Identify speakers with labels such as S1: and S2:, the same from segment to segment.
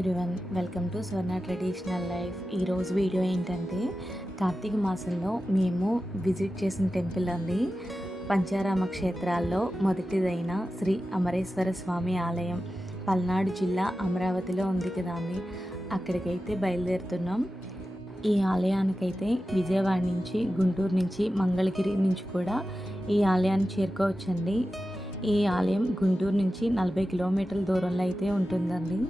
S1: Welcome to Swarna traditional life ఈరోజు video ఏంటంటే కార్తీక మాసంలో మేము విజిట్ చేసిన టెంపుల్ అండి. పంచారామ క్షేత్రాల్లో మొదటిదైన శ్రీ అమరేశ్వర స్వామి ఆలయం. పల్నాడు జిల్లా అమరావతిలో ఉంది కదా అండి. అక్కడికైతే బయలుదేరుతున్నాం. ఈ ఆలయానికైతే విజయవాడ నుంచి గుంటూరు నుంచి మంగళగిరి నుంచి కూడా ఈ ఆలయాన్ని చేరుకోవచ్చండి. ఈ ఆలయం గుంటూరు నుంచి నలభై కిలోమీటర్ల దూరంలో అయితే ఉంటుందండి.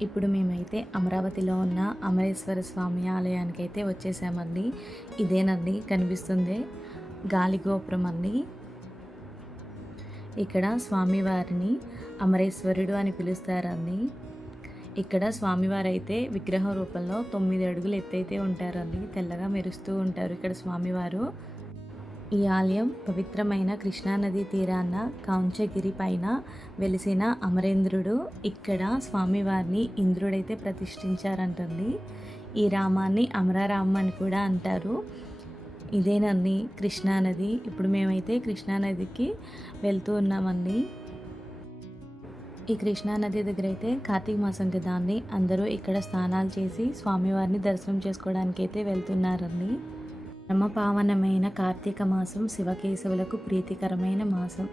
S1: ఇప్పుడు మేమైతే అమరావతిలో ఉన్న అమరేశ్వర స్వామి ఆలయానికి అయితే వచ్చేసామండి. ఇదేనండి కనిపిస్తుంది. గాలిగోపురం అండి. ఇక్కడ స్వామివారిని అమరేశ్వరుడు అని పిలుస్తారండి. ఇక్కడ స్వామివారు అయితే విగ్రహ రూపంలో తొమ్మిది అడుగులు ఎత్తైతే ఉంటారండి. తెల్లగా మెరుస్తూ ఉంటారు ఇక్కడ స్వామివారు. ఈ ఆలయం పవిత్రమైన కృష్ణానది తీరాన కాంచగిరి పైన వెలిసిన అమరేంద్రుడు ఇక్కడ స్వామివారిని ఇంద్రుడైతే ప్రతిష్ఠించారంటుంది ఈ రామాన్ని అమరారామం అని కూడా అంటారు. ఇదేనండి కృష్ణానది. ఇప్పుడు మేమైతే కృష్ణానదికి వెళ్తూ ఉన్నామండి. ఈ కృష్ణానది దగ్గర అయితే కార్తీక మాసం కదా అందరూ ఇక్కడ స్నానాలు చేసి స్వామివారిని దర్శనం చేసుకోవడానికి అయితే వెళ్తున్నారండి. పరమపావనమైన కార్తీక మాసం శివకేశవులకు ప్రీతికరమైన మాసం.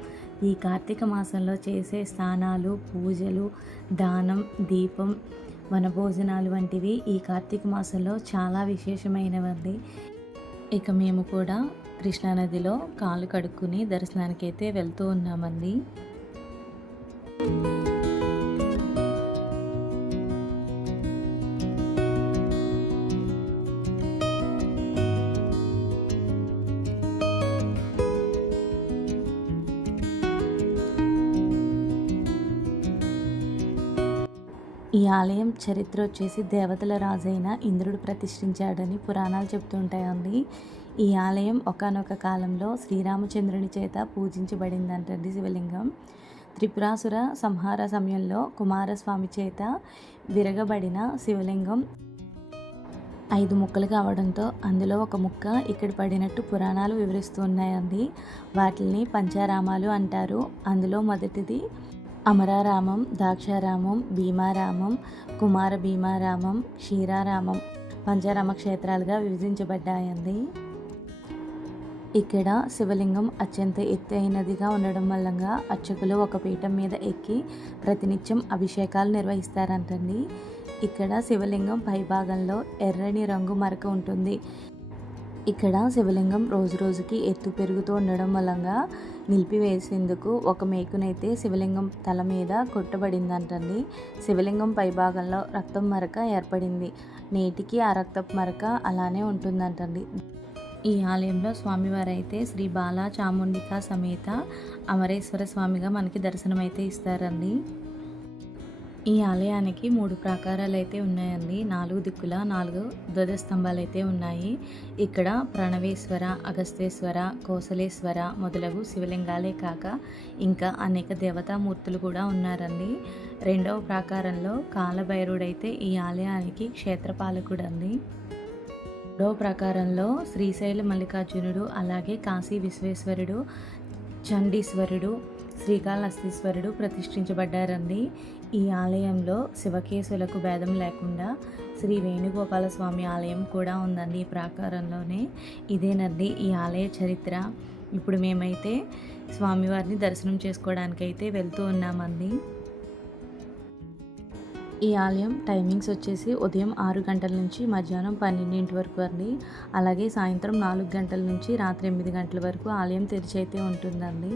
S1: ఈ కార్తీక మాసంలో చేసే స్నానాలు పూజలు దానం దీపం వనభోజనాలు వంటివి ఈ కార్తీక మాసంలో చాలా విశేషమైనవండి. ఇక మేము కూడా కృష్ణానదిలో కాలు కడుక్కుని దర్శనానికి అయితే వెళ్తూ ఉన్నామండి. ఈ ఆలయం చరిత్ర వచ్చేసి దేవతల రాజైన ఇంద్రుడు ప్రతిష్ఠించాడని పురాణాలు చెప్తుంటాయండి. ఈ ఆలయం ఒకనొక కాలంలో శ్రీరామచంద్రుని చేత పూజించబడిందంటండి శివలింగం. త్రిపురాసుర సంహార సమయంలో కుమారస్వామి చేత విరగబడిన శివలింగం ఐదు ముక్కలు కావడంతో అందులో ఒక ముక్క ఇక్కడ పడినట్టు పురాణాలు వివరిస్తూ ఉన్నాయండి. వాటిని పంచారామాలు అంటారు. అందులో మొదటిది అమరారామం దాక్షారామం భీమారామం కుమార భీమారామం క్షీరారామం పంచారామ క్షేత్రాలుగా విభజించబడ్డాయండి. ఇక్కడ శివలింగం అత్యంత ఎత్తైనదిగా ఉండడం వల్ల అర్చకులు ఒక పీఠం మీద ఎక్కి ప్రతినిత్యం అభిషేకాలు నిర్వహిస్తారంటండి. ఇక్కడ శివలింగం పైభాగంలో ఎర్రని రంగు మరక ఉంటుంది. ఇక్కడ శివలింగం రోజు రోజుకి ఎత్తు పెరుగుతూ ఉండడం వలన నిలిపివేసేందుకు ఒక మేకునైతే శివలింగం తల మీద కొట్టబడిందంటండి. శివలింగం పైభాగంలో రక్తం మరక ఏర్పడింది. నేటికి ఆ రక్తపు మరక అలానే ఉంటుందంటండి. ఈ ఆలయంలో స్వామివారు అయితే శ్రీ బాల చాముండిక సమేత అమరేశ్వర స్వామిగా మనకి దర్శనమైతే ఇస్తారండి. ఈ ఆలయానికి మూడు ప్రాకారాలు అయితే ఉన్నాయండి. నాలుగు దిక్కుల నాలుగు ధ్వజస్తంభాలు అయితే ఉన్నాయి. ఇక్కడ ప్రణవేశ్వర అగస్తేశ్వర కోసలేశ్వర మొదలగు శివలింగాలే కాక ఇంకా అనేక దేవతామూర్తులు కూడా ఉన్నారండి. రెండవ ప్రాకారంలో కాలభైరుడైతే ఈ ఆలయానికి క్షేత్రపాలకుడు అండి మూడవ ప్రకారంలో శ్రీశైల మల్లికార్జునుడు అలాగే కాశీ విశ్వేశ్వరుడు చండీశ్వరుడు శ్రీకాళహస్తీశ్వరుడు ప్రతిష్ఠించబడ్డారండి. ఈ ఆలయంలో శివకేశులకు భేదం లేకుండా శ్రీ వేణుగోపాల స్వామి ఆలయం కూడా ఉందండి ఈ ప్రాకారంలోనే. ఇదేనండి ఈ ఆలయ చరిత్ర. ఇప్పుడు మేమైతే స్వామివారిని దర్శనం చేసుకోవడానికైతే వెళ్తూ ఉన్నామండి. ఈ ఆలయం టైమింగ్స్ వచ్చేసి ఉదయం ఆరు గంటల నుంచి మధ్యాహ్నం పన్నెండింటి వరకు అండి. అలాగే సాయంత్రం నాలుగు గంటల నుంచి రాత్రి ఎనిమిది గంటల వరకు ఆలయం తెరిచి అయితే ఉంటుందండి.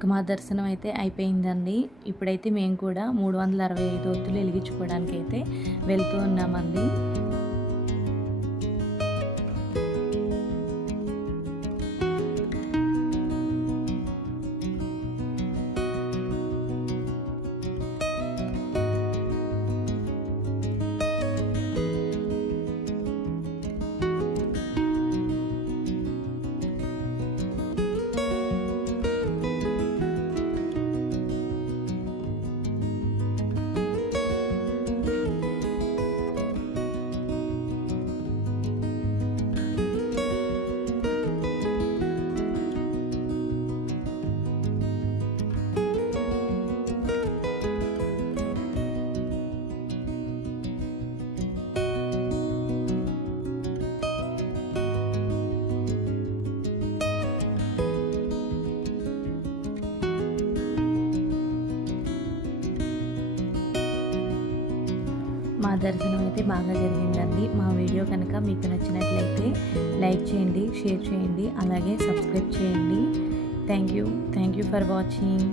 S1: ఇక మా దర్శనం అయితే అయిపోయిందండి. ఇప్పుడైతే మేము కూడా మూడు వందల అరవై ఐదు ఒత్తులు వెలిగించుకోవడానికి అయితే వెళ్తూ ఉన్నామండి. మా దర్శనం అయితే బాగా జరిగిందండి. మా వీడియో కనుక మీకు నచ్చినట్లయితే లైక్ చేయండి షేర్ చేయండి అలాగే సబ్స్క్రైబ్ చేయండి. Thank you. Thank you for watching.